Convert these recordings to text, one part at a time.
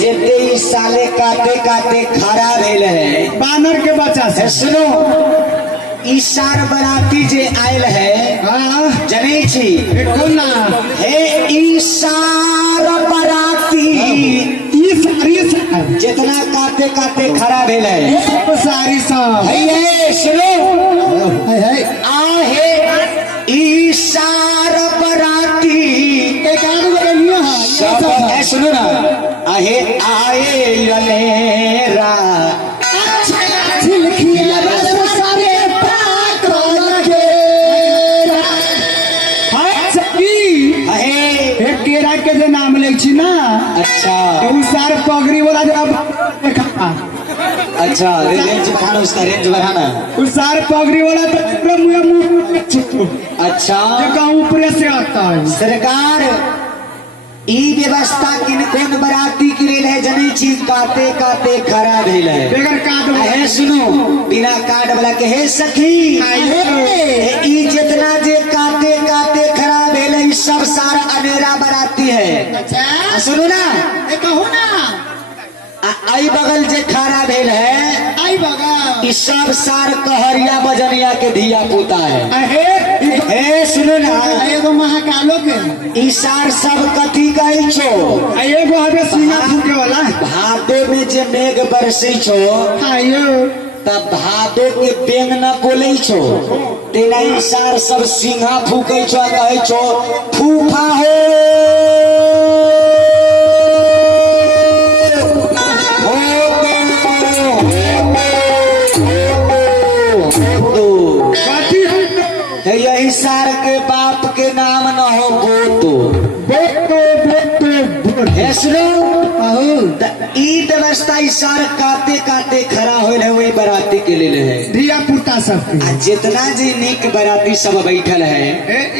जेते इस साले काते काते खड़ा भेल है बानर के बच्चा से। सुनो इस सार बराती जे आयल है जने छी कौन ना हे ईसार बराती जितना काते काते खड़ा भेल है सारी सब है सुनो आहे ईसार बराती सब है सुनो ना आहे आए लनेरा केरा के जो नाम ले छी ना अच्छा तो सार पगड़ी वाला जब अच्छा रेंज बढ़ाना उसका रेंज बढ़ाना उस सार पगड़ी वाला तो मुझे अच्छा ऊपर से आता है सरकार ई व्यवस्था किन कौन बराती के लिए है जनी चीज काते काते खड़ा भेल है बेगर कार्ड है सुनो बिना कार्ड वाला के हे सखी ई जितना जे काते काते खड़ा भेल है सब सारा अनेरा बराती है अच्छा सुनो ना कहू ना आई बगल जे खड़ा भेल है आई बगल ई सब सार कहरिया बजनिया के धिया पुता है हे सुनो ना एगो महाकालो के ई सार सब कथी कहै छो एगो हबे सीना फूके वाला भादो में जे मेघ बरसै छो आयो तब भादो के बेंग न बोले छो तेना ई सार सब सिंहा फूकै छो कहै छो फूफा हो यही सार के बाप के नाम न हो बोतो है सुनो ई व्यवस्था इस सार काते काते खड़ा होल है वही बराती के लिए है धिया पुता सब जितना जी निक बराती सब बैठल है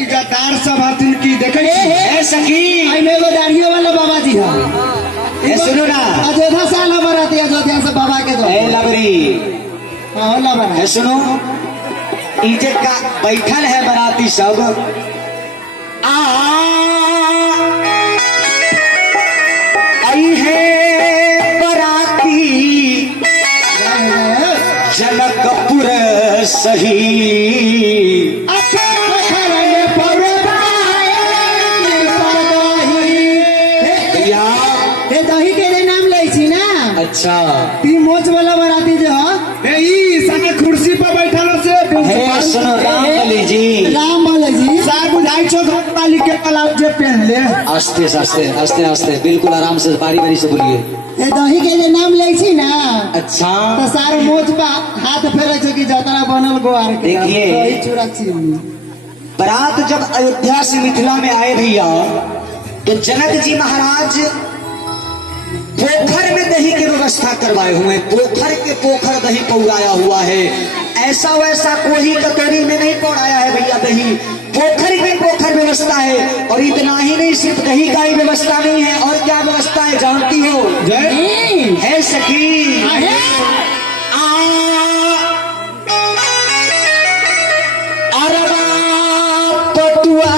इज्जतदार सब हथिन की देखे है सखी एगो दाढ़ियों वाला बाबा जी है सुनो ना अयोध्या से आला बराती अयोध्या से बाबा के दो लबरी है सुनो इजे का बैठल है बराती सब आई है बराती जनकपुर सही दही के नाम ले छी ना अच्छा ती मोच वाला बराती जो है कुर्सी पर बैठल से सुनो राम जी साहब बुझाई छो वाली के पलाव जे पहन ले आस्ते आस्ते आस्ते आस्ते बिल्कुल आराम से बारी बारी से बोलिए ए दही के जे नाम ले छी ना अच्छा तो सारे मोच पर हाथ फेरे छो कि जतरा बनल गोवार के देखिए दही चूरा चीनी बरात जब अयोध्या से मिथिला में आए भैया तो जनक जी महाराज पोखर में दही की व्यवस्था करवाए हुए पोखर के पोखर दही पौराया हुआ है ऐसा वैसा कोई कटोरी में नहीं पौड़ाया है भैया दही पोखर में पोखर व्यवस्था है और इतना ही नहीं सिर्फ दही का ही व्यवस्था नहीं है और क्या व्यवस्था है जानती हो है सखी पटुआ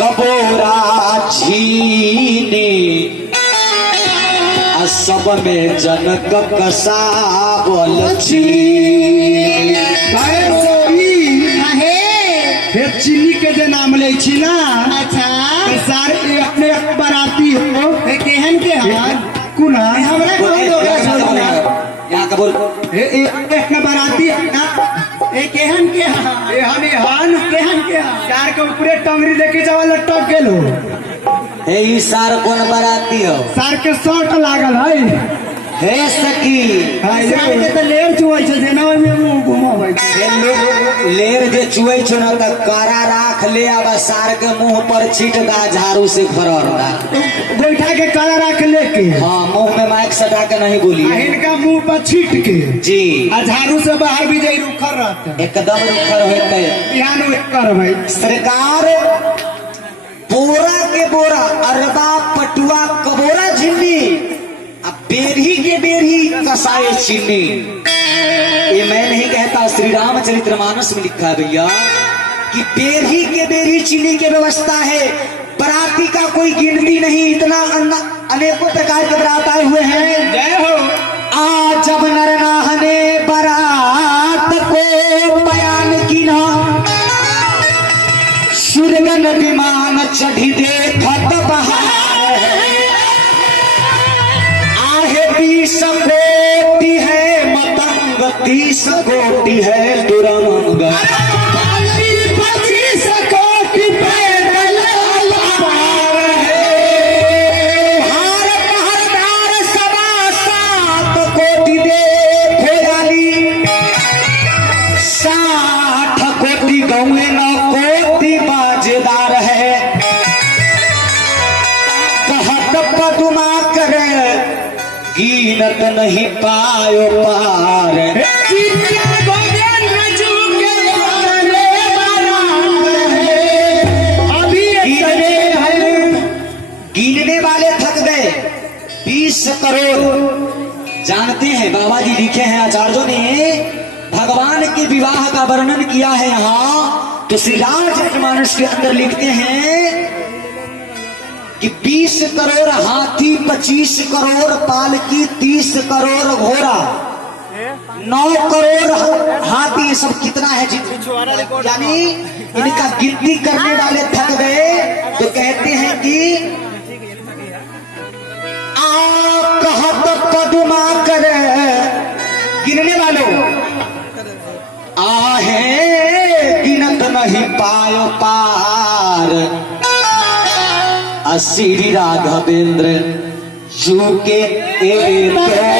कबोरा छीने सब में जनक कसावल चीनी के जो नाम ले छी ना अच्छा सार अपने बराती हो केहन के कुना हमरा यहाँ का बोल एक बराती ना केहन के केहन के चार के ऊपरे टंगरी लेके जावा लटक गेल हो हे सार कौन बराती हो सार के शर्ट लागल है हे सखी सार के तो लेर चुआई छ जेना में मुंह घुमावे लेर जे चुआई छ ना त करा राख ले आबा सार के मुंह पर छीट दा झाड़ू से फरर दा बैठा के करा राख लेके हां मुंह में माइक सटा के नहीं बोली इनका मुंह पर छीट के जी आ झाड़ू से बाहर भी जाई रुखर रहता एकदम रुखर होते ध्यान कर भाई सरकार बोरा के बोरा अरबा पटुआ कबोरा झिल्ली अब बेरही के बेरही कसाए चीनी ये मैं नहीं कहता श्री रामचरितमानस में लिखा है भैया कि बेरही के बेरही चीनी की व्यवस्था है। बराती का कोई गिनती नहीं, इतना अनेकों प्रकार के बरात आए हुए हैं। जय हो। आज जब नर नाहने बरात को बयान की ना, सुरगन विमान चढ़ी देखत बहार, आहे 20 कोटि है मतंग, 30 कोटि है तुरंग, 25 कोटि पैदल पार है, हार पहरदार 7 कोटि देखो जाली, 60 कोटि गौए 9 कोटि बाजेदार है, कहत पदुमा करे कीनत नहीं पायो पार, गिनने वाले थक गए 20 करोड़। जानते हैं बाबा जी लिखे हैं, आचार्यों ने भगवान के विवाह का वर्णन किया है यहाँ, तो श्री रामचरितमानस के अंदर लिखते हैं कि 20 करोड़ हाथी, 25 करोड़ पालकी, 30 करोड़ घोड़ा, 9 करोड़ हाथी, ये सब कितना है यानी इनका गिनती करने वाले थक गए। तो कहते हैं कि कहत पदुमा करे गिनने वालों, आहे गिनत नहीं पायो पार, श्री राघवेंद्र जू के तो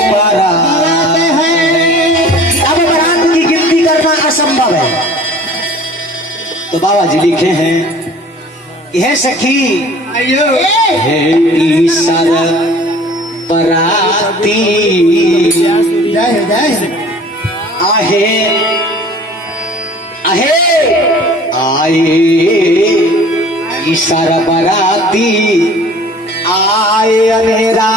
बरात है। अब बरात की गिनती करना असंभव है, तो बाबा जी लिखे हैं कि हे सखी हे ईसर बराती, आहे आहे आए ईसर बराती, आए अनेरा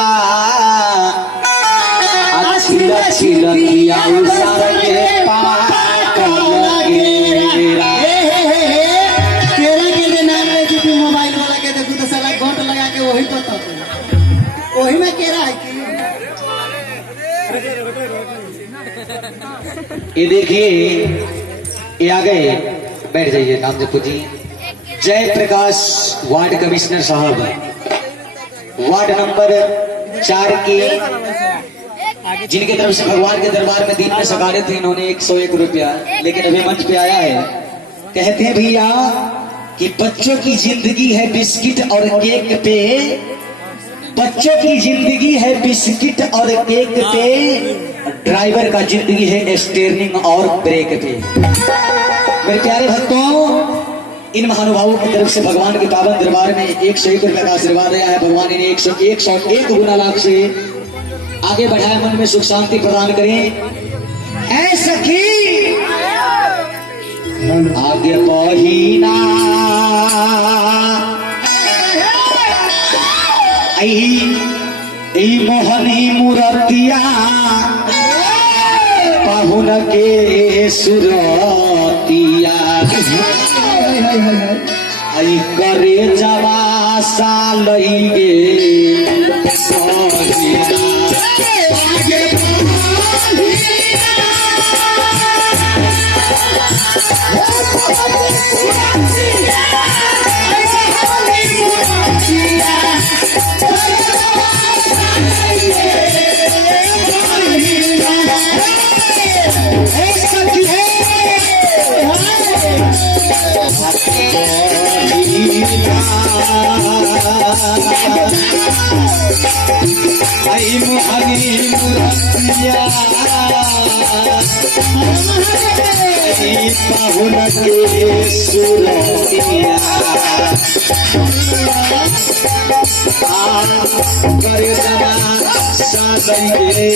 छिल छिल किया सर के पाक लगेरा। तेरा के लिए नाम है कि मोबाइल वाला के देखो तो साला घंट लगा के वही तो वही में कह रहा है कि ये देखिए ये आ गए, बैठ जाइए, नाम से पूछिए। जय प्रकाश वार्ड कमिश्नर साहब, वार्ड नंबर 4 की, जिनके तरफ से भगवान के दरबार में दिन में सकाले थे, इन्होंने 101 रुपया, लेकिन अभी मंच पे आया है। कहते हैं भैया कि बच्चों की जिंदगी है बिस्किट और केक पे, बच्चों की जिंदगी है बिस्किट और केक पे, ड्राइवर का जिंदगी है स्टीयरिंग और ब्रेक पे। मेरे प्यारे भक्तों, इन महानुभावों की तरफ से भगवान के पावन दरबार में 101 रुपये का आशीर्वाद आया है। भगवान इन्हें 101 गुना लाख से आगे बढ़ाए, मन में सुख शांति प्रदान करें। ऐ सखी आगे बढ़ीना, मोहनी मूर्तिया पाहुन के सुरतिया, आई करे जवा सालई गे आई मोहनी मूर्तिया पाहुन के सुरतिया, करे जवा सालई गे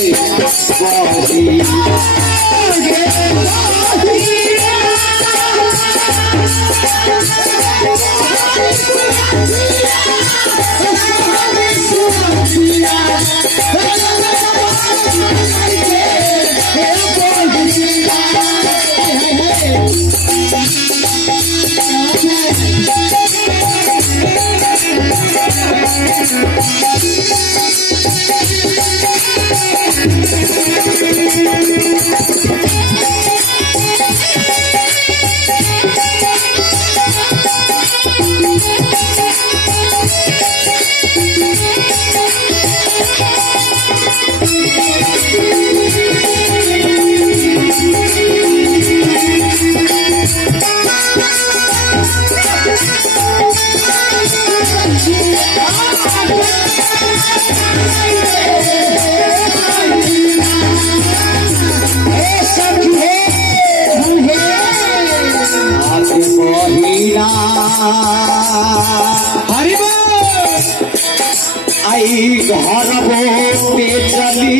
आई घर बोते चली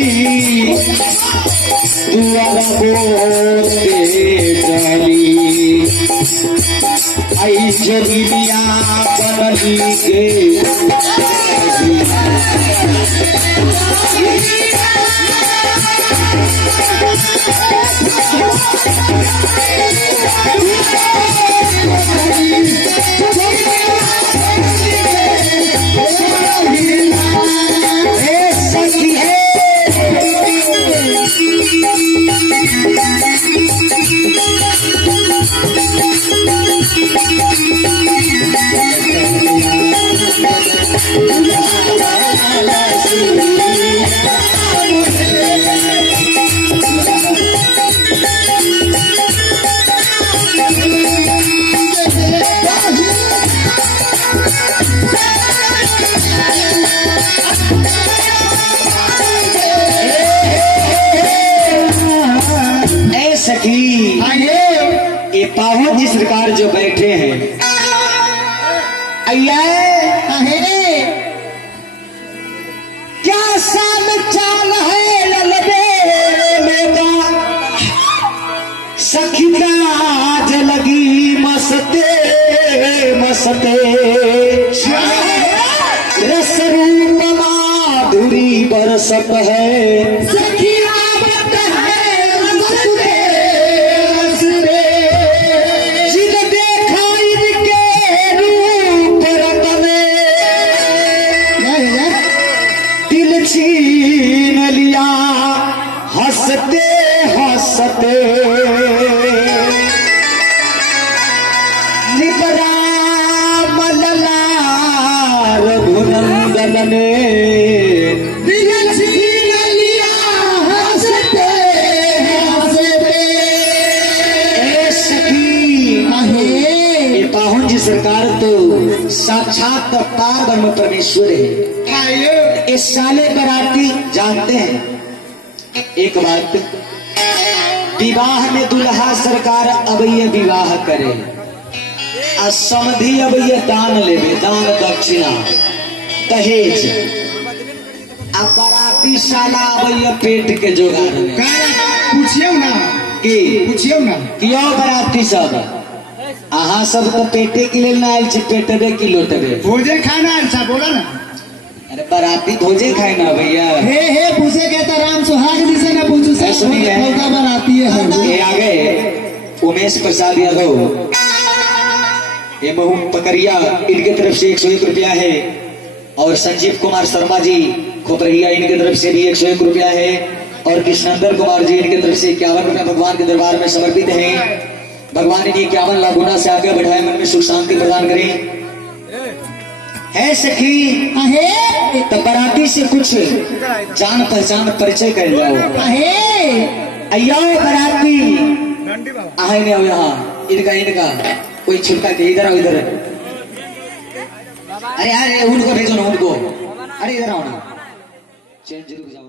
दुआर बोते चली आई जोगिया बनली के सखी ये पावन जी सरकार जो बैठे हैं क्या शान चाल है ललबे सखी काज लगी मसते मसते रस रूप माधुरी बरसत है सखी छीन लिया हंसते हंसते निपरा मलला रघुनंदन ने दिल छीन लिया हंसते हंसते। ये पाहुन जी सरकार तो साक्षात पार ब्रह्म परमेश्वर है। इस साले बराती जानते हैं एक बात, विवाह में दुल्हा सरकार अब ये विवाह करे और समधी अब ये दान लेवे, दान दक्षिणा दहेज, अब बराती साला अब ये पेट के जोगाड़ में पूछियो ना कि पूछियो ना क्यों बराती सब अहाँ सब तो पेटे के लिए ना आयल छी, पेटबे की लोटबे भोजे खाना अच्छा बोला ना। अरे बराती भोजे खाए ना भैया। हे पूछे कहता राम सुहाग जी से ना पूछू से बराती है। ये आ गए उमेश प्रसाद यादव, ये महू पकड़िया, इनके तरफ से 101 रुपया है और संजीव कुमार शर्मा जी खोपरिया इनके तरफ से भी 101 रुपया है और कृष्णेंद्र कुमार जी इनके तरफ से 51 रुपया भगवान के दरबार में समर्पित है। भगवान इन्हें 51 लाख गुना से आगे बढ़ाए, मन में सुख शांति प्रदान करें। है सखी तो बराती से कुछ जान पहचान परिचय कर जाओ। अयो बराती आए नहीं यहाँ इनका कोई छुटका के इधर आओ इधर। अरे यार उनको भेजो ना उनको, अरे इधर आओ ना चेंज जरूर जाओ।